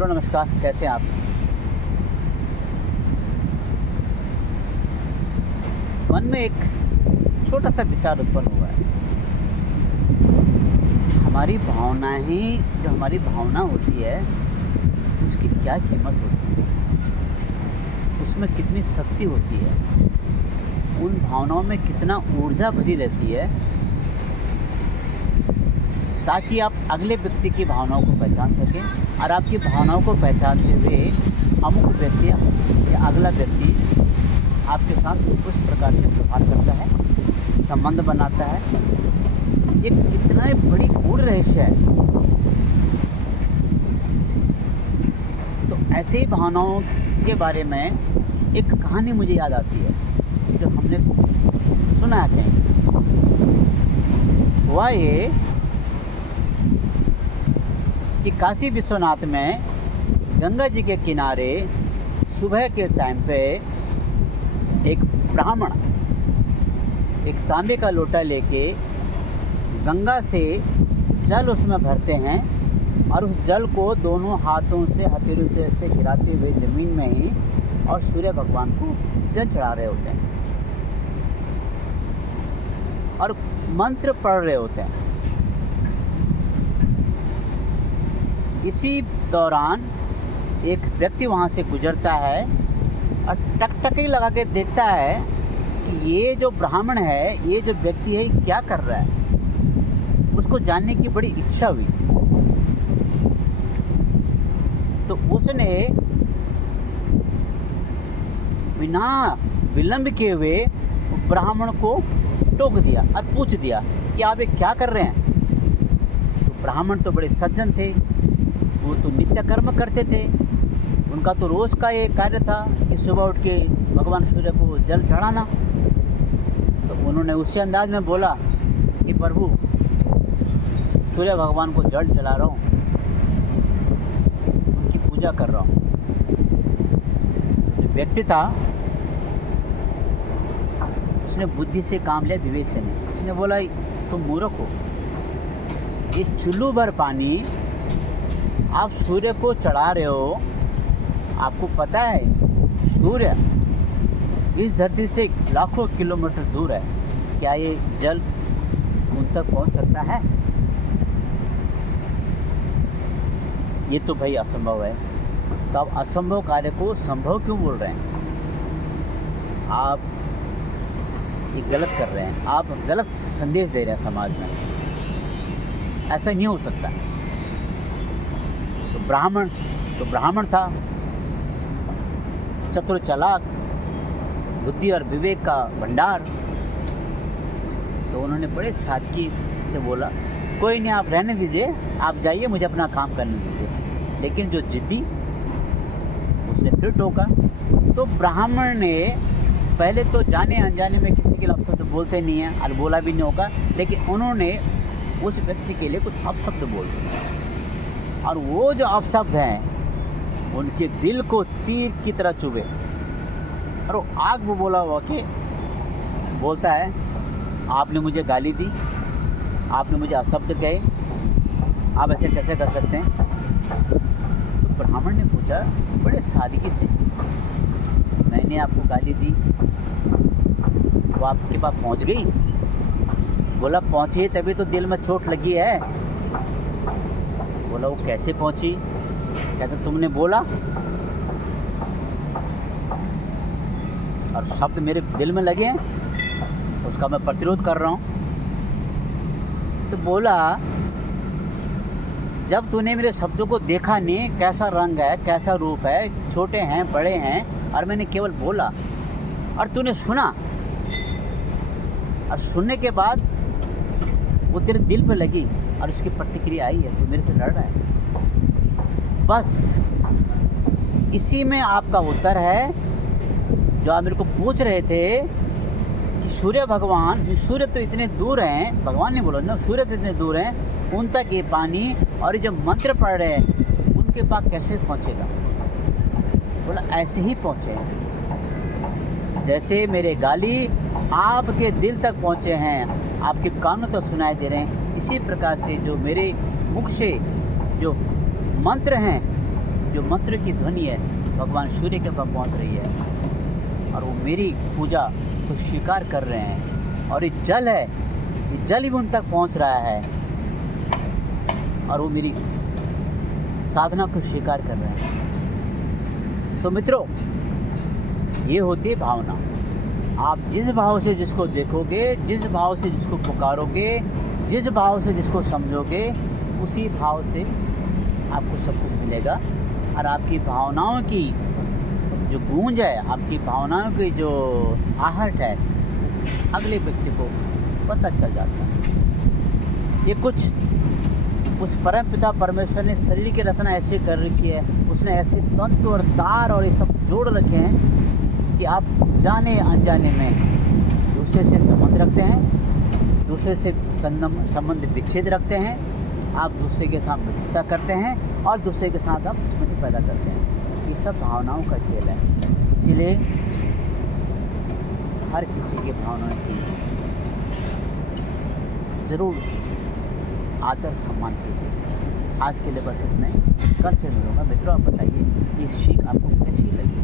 मित्रों नमस्कार, कैसे हैं आप। मन में एक छोटा सा विचार उत्पन्न हुआ है। हमारी भावनाएं जो हमारी भावना होती है उसकी क्या कीमत होती है, उसमें कितनी शक्ति होती है, उन भावनाओं में कितना ऊर्जा भरी रहती है, ताकि आप अगले व्यक्ति की भावनाओं को पहचान सकें और आपकी भावनाओं को पहचानते हुए अमुक व्यक्ति या अगला व्यक्ति आपके साथ उस प्रकार से व्यवहार करता है, संबंध बनाता है। एक इतना ही बड़ी गूढ़ रहस्य है। तो ऐसे ही भावनाओं के बारे में एक कहानी मुझे याद आती है जो हमने सुना है कहीं से। हुआ ये कि काशी विश्वनाथ में गंगा जी के किनारे सुबह के टाइम पे एक ब्राह्मण एक तांबे का लोटा लेके गंगा से जल उसमें भरते हैं और उस जल को दोनों हाथों से हथेली से ऐसे गिराते हुए ज़मीन में ही और सूर्य भगवान को जल चढ़ा रहे होते हैं और मंत्र पढ़ रहे होते हैं। इसी दौरान एक व्यक्ति वहाँ से गुजरता है और टकटकी लगा के देखता है कि ये जो ब्राह्मण है, ये जो व्यक्ति है, ये क्या कर रहा है। उसको जानने की बड़ी इच्छा हुई तो उसने बिना विलंब किए हुए ब्राह्मण को टोक दिया और पूछ दिया कि आप ये क्या कर रहे हैं। तो ब्राह्मण तो बड़े सज्जन थे, वो तो नित्य कर्म करते थे, उनका तो रोज़ का ये कार्य था कि सुबह उठ के भगवान सूर्य को जल चढ़ाना। तो उन्होंने उसी अंदाज में बोला कि प्रभु, सूर्य भगवान को जल चढ़ा रहा हूँ, उनकी पूजा कर रहा हूँ। जो व्यक्ति था उसने बुद्धि से काम लिया, विवेक से नहीं। उसने बोला तुम मूर्ख हो, ये चुल्लू भर पानी आप सूर्य को चढ़ा रहे हो। आपको पता है सूर्य इस धरती से लाखों किलोमीटर दूर है, क्या ये जल उन तक पहुंच सकता है? ये तो भाई असंभव है। तो आप असंभव कार्य को संभव क्यों बोल रहे हैं? आप ये गलत कर रहे हैं, आप गलत संदेश दे रहे हैं समाज में। ऐसा नहीं हो सकता। तो ब्राह्मण था, चतुर चालाक, बुद्धि और विवेक का भंडार। तो उन्होंने बड़े सादगी से बोला कोई नहीं, आप रहने दीजिए, आप जाइए, मुझे अपना काम करने दीजिए। लेकिन जो जिद्दी, उसने फिर टोका। तो ब्राह्मण ने पहले तो जाने अनजाने में किसी के लिए अपशब्द बोलते नहीं हैं और बोला भी नहीं होगा, लेकिन उन्होंने उस व्यक्ति के लिए कुछ अपशब्द बोल दिए और वो जो अपशब्द हैं उनके दिल को तीर की तरह चुभे। और वो आग वो बोला हुआ कि बोलता है आपने मुझे गाली दी, आपने मुझे अशब्द कहे, आप ऐसे कैसे कर सकते हैं। तो ब्राह्मण ने पूछा बड़े सादगी से, मैंने आपको गाली दी, वो आपके पास पहुंच गई? बोला पहुंची है तभी तो दिल में चोट लगी है। बोला वो कैसे पहुंची? कहते तुमने बोला और शब्द मेरे दिल में लगे हैं, तो उसका मैं प्रतिरोध कर रहा हूँ। तो बोला जब तूने मेरे शब्दों को देखा नहीं, कैसा रंग है, कैसा रूप है, छोटे हैं, बड़े हैं, और मैंने केवल बोला और तूने सुना, और सुनने के बाद वो तेरे दिल पे लगी और उसकी प्रतिक्रिया आई है, तू मेरे से लड़ रहा है। बस इसी में आपका उत्तर है जो आप मेरे को पूछ रहे थे कि सूर्य भगवान, सूर्य तो इतने दूर हैं, भगवान ने बोला ना, सूर्य तो इतने दूर हैं, उन तक ये पानी और ये जो मंत्र पढ़ रहे हैं उनके पास कैसे पहुँचेगा। बोला ऐसे ही पहुँचे हैं जैसे मेरे गाली आपके दिल तक पहुँचे हैं, आपके कानों तक सुनाई दे रहे हैं। इसी प्रकार से जो मेरे मुख से जो मंत्र हैं जो मंत्र की ध्वनि है भगवान सूर्य के पास पहुंच रही है और वो मेरी पूजा को स्वीकार कर रहे हैं। और ये जल है, ये जल ही उन तक पहुंच रहा है और वो मेरी साधना को स्वीकार कर रहे हैं। तो मित्रों, ये होती है भावना। आप जिस भाव से जिसको देखोगे, जिस भाव से जिसको पुकारोगे, जिस भाव से जिसको समझोगे, उसी भाव से आपको सब कुछ मिलेगा। और आपकी भावनाओं की जो गूंज है, आपकी भावनाओं की जो आहट है, अगले व्यक्ति को पता चल जाता है। ये कुछ उस परम पिता परमेश्वर ने शरीर की रचना ऐसे कर रखी है, उसने ऐसे तंतु और तार और ये सब जोड़ रखे हैं कि आप जाने अनजाने में दूसरे से संबंध रखते हैं, दूसरे से संबंध विच्छेद रखते हैं, आप दूसरे के साथ मित्रता करते हैं और दूसरे के साथ आप दुश्मनी पैदा करते हैं। ये सब भावनाओं का खेल है। इसीलिए हर किसी की भावनाओं की ज़रूर आदर सम्मान कीजिए। आज के लिए बस इतना ही, कल फिर मिलूंगा। मित्रों, आप बताइए ये सीख आपको कैसी लगी?